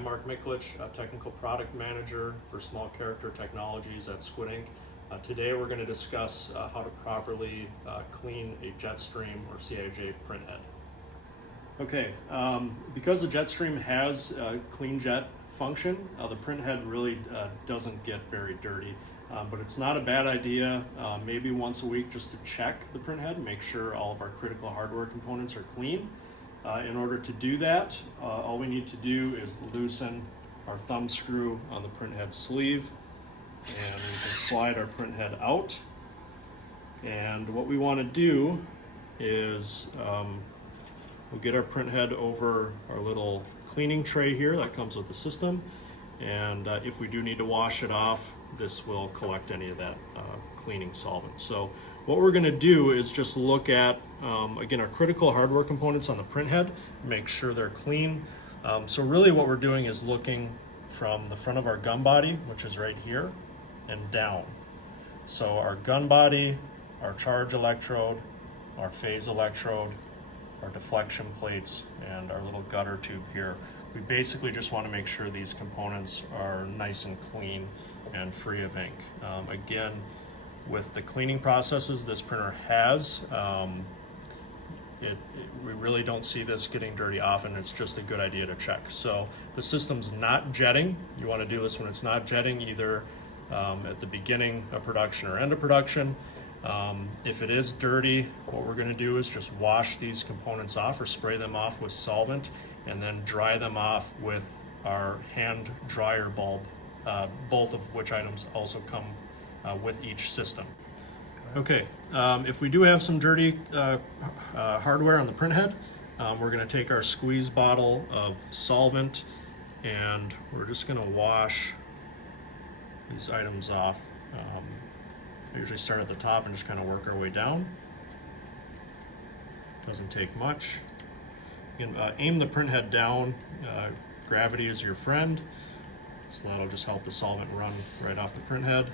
I'm Mark Miklich, a Technical Product Manager for Small Character Technologies at Squid Inc. Today we're going to discuss how to properly clean a JetStream or CIJ printhead. Okay, because the JetStream has a clean jet function, the printhead really doesn't get very dirty. But it's not a bad idea, maybe once a week, just to check the printhead, make sure all of our critical hardware components are clean. In order to do that, all we need to do is loosen our thumb screw on the printhead sleeve, and we can slide our printhead out. And what we want to do is we'll get our printhead over our little cleaning tray here that comes with the system, and if we do need to wash it off, this will collect any of that cleaning solvent. So what we're going to do is just look at again, our critical hardware components on the printhead, make sure they're clean. So really what we're doing is looking from the front of our gun body, which is right here, and down. So our gun body, our charge electrode, our phase electrode, our deflection plates, and our little gutter tube here. We basically just want to make sure these components are nice and clean and free of ink. Again, with the cleaning processes this printer has, we really don't see this getting dirty often. It's just a good idea to check. So the system's not jetting. You want to do this when it's not jetting, either at the beginning of production or end of production. If it is dirty, what we're going to do is just wash these components off or spray them off with solvent, and then dry them off with our hand dryer bulb, both of which items also come with each system. Okay, if we do have some dirty hardware on the printhead, we're going to take our squeeze bottle of solvent, and we're just going to wash these items off. I usually start at the top and just kind of work our way down. Doesn't take much. You can aim the printhead down. Gravity is your friend, so that'll just help the solvent run right off the printhead.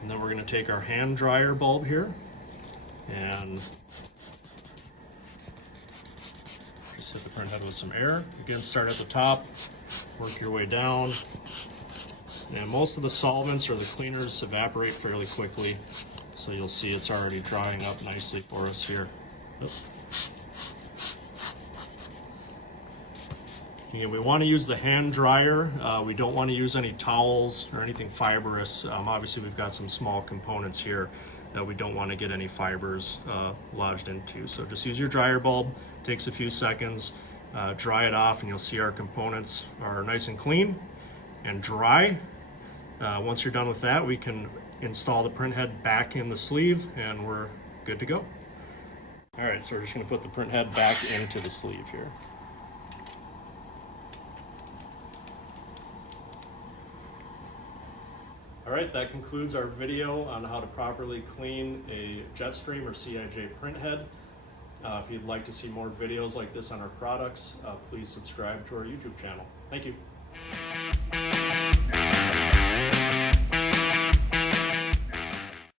And then we're going to take our hand dryer bulb here and just hit the printhead with some air. Again, start at the top, work your way down. And most of the solvents or the cleaners evaporate fairly quickly, so you'll see it's already drying up nicely for us here. Oops. Again, we want to use the hand dryer. We don't want to use any towels or anything fibrous. Obviously, we've got some small components here that we don't want to get any fibers lodged into. So just use your dryer bulb. Takes a few seconds. Dry it off, and you'll see our components are nice and clean and dry. Once you're done with that, we can install the printhead back in the sleeve, and we're good to go. All right, so we're just going to put the printhead back into the sleeve here. All right, that concludes our video on how to properly clean a JetStream or CIJ printhead. If you'd like to see more videos like this on our products, please subscribe to our YouTube channel. Thank you.